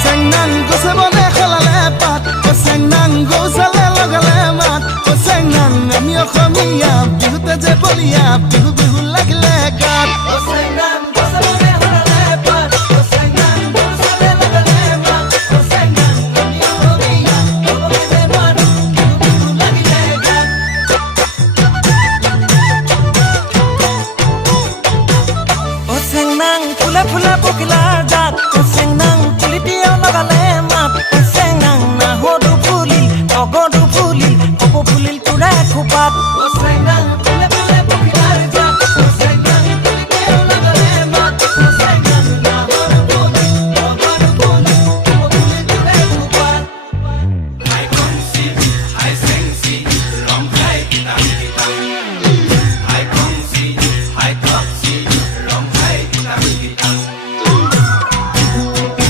চেংনাং গছে বনে খলালে পাত চেংনাং গৌচালে লগালে মাত চেংনাং আমি অসমীয়া বিহুতে যে বলিয়া বিহু বিহু লাগিলে গাত